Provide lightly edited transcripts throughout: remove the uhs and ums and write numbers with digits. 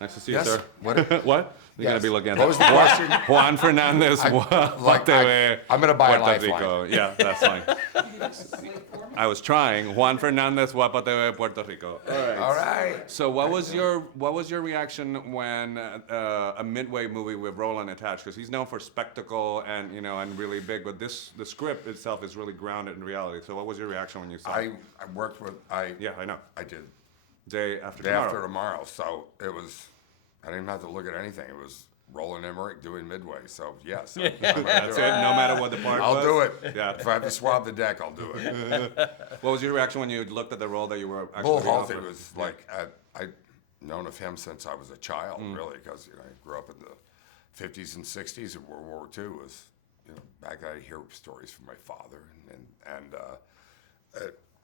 Nice to see you, Yes. sir. What? What? You're Yes. gonna be looking at What was the question? Juan Fernandez. I'm gonna buy a Puerto lifeline. Rico. Yeah, that's fine. I was trying. Juan Fernandez, Guapateo, Puerto Rico. All right. So what was your reaction when a Midway movie with Roland attached? Because he's known for spectacle and and really big, but the script itself is really grounded in reality. So what was your reaction when you saw it? I worked with Yeah, I know. I did Day after day tomorrow. after tomorrow, so it was. I didn't even have to look at anything. It was Roland Emmerich doing Midway. So yes, That's it. No matter what the part was. I'll do it. Yeah. If I have to swab the deck, I'll do it. What was your reaction when you looked at the role that you were actually Bull being Halsey offered? was like I'd known of him since I was a child, really, because I grew up in the 50s and 60s, and World War II was back then. I hear stories from my father, and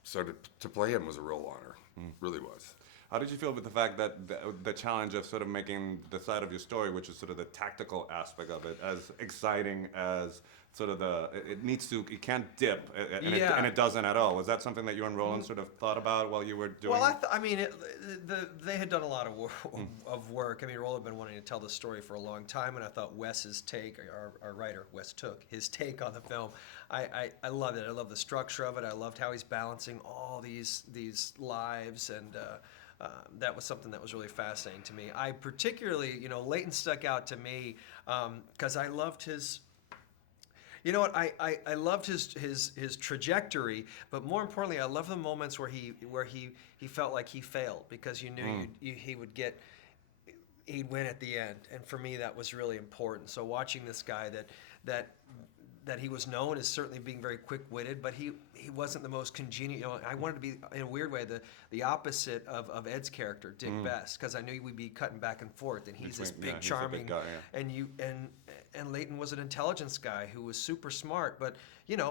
so to play him was a real honor, really was. How did you feel with the fact that the challenge of sort of making the side of your story, which is sort of the tactical aspect of it, as exciting as sort of it can't dip, and it doesn't at all. Was that something that you and Roland sort of thought about while you were doing? Well, they had done a lot of work. I mean, Roland had been wanting to tell the story for a long time, and I thought Wes's take, our writer Wes took his take on the film. I loved it. I love the structure of it. I loved how he's balancing all these lives and. That was something that was really fascinating to me. I particularly, Leighton stuck out to me because I loved his. You know what? I loved his trajectory, but more importantly, I love the moments where he felt like he failed because you knew he'd win at the end, and for me that was really important. So watching this guy that he was known as certainly being very quick-witted, but he wasn't the most congenial. I wanted to be, in a weird way, the opposite of Ed's character, Dick Best, because I knew we'd be cutting back and forth, and he's this big, charming, guy, and Leighton was an intelligence guy who was super smart, but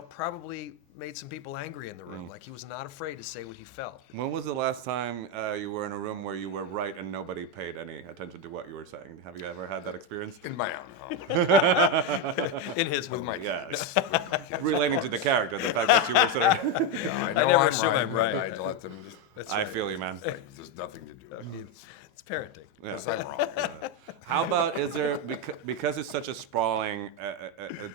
probably made some people angry in the room. Like he was not afraid to say what he felt. When was the last time you were in a room where you were right and nobody paid any attention to what you were saying? Have you ever had that experience? In my own home. In his With home. my Yes. kids. With my kids. Relating to the character, the fact that you were sort of. Yeah, I I know never I'm assume I'm but right. I let them just. That's I right. feel you, man. There's nothing to do with it. It's parenting. Yes, I'm wrong. How about, is there, because it's such a sprawling,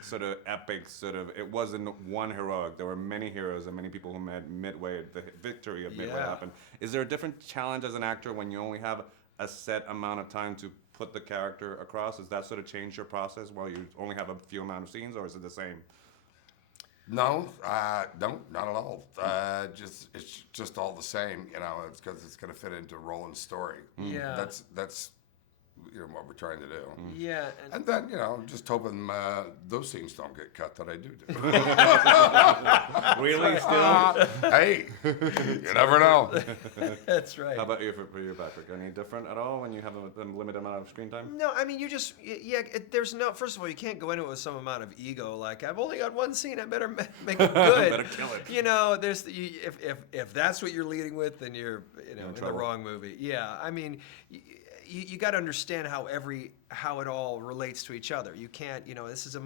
sort of epic, it wasn't one heroic. There were many heroes and many people who made Midway, the victory of Midway Yeah. happen. Is there a different challenge as an actor when you only have a set amount of time to put the character across? Does that sort of change your process while you only have a few amount of scenes, or is it the same? No, not at all. It's just all the same. It's because it's going to fit into Roland's story. Yeah. That's what we're trying to do. Yeah. And then just hoping those scenes don't get cut that I do. Really, still? Hey, you never know. That's right. How about you, for you, Patrick? Any different at all when you have a limited amount of screen time? No, I mean, there's no, first of all, you can't go into it with some amount of ego, like, I've only got one scene, I better make it good. Better kill it. If that's what you're leading with, then you're, in the trouble. wrong movie. Yeah, I mean, you got to understand how it all relates to each other. You can't, this is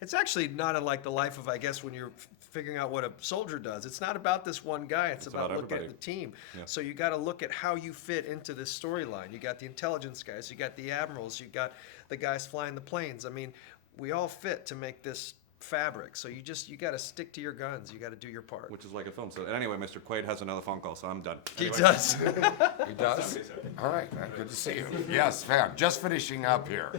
it's actually not unlike the life of, I guess, when you're figuring out what a soldier does. It's not about this one guy. It's about looking everybody. at the team. Yeah. So you got to look at how you fit into this storyline. You got the intelligence guys, you got the admirals, you got the guys flying the planes. I mean, we all fit to make this fabric. So you got to stick to your guns. You got to do your part. Which is like a film. So anyway, Mr. Quaid has another phone call, so I'm done. He Anyway. does. He does? All right, man, good to see you. Yes, fam, just finishing up here.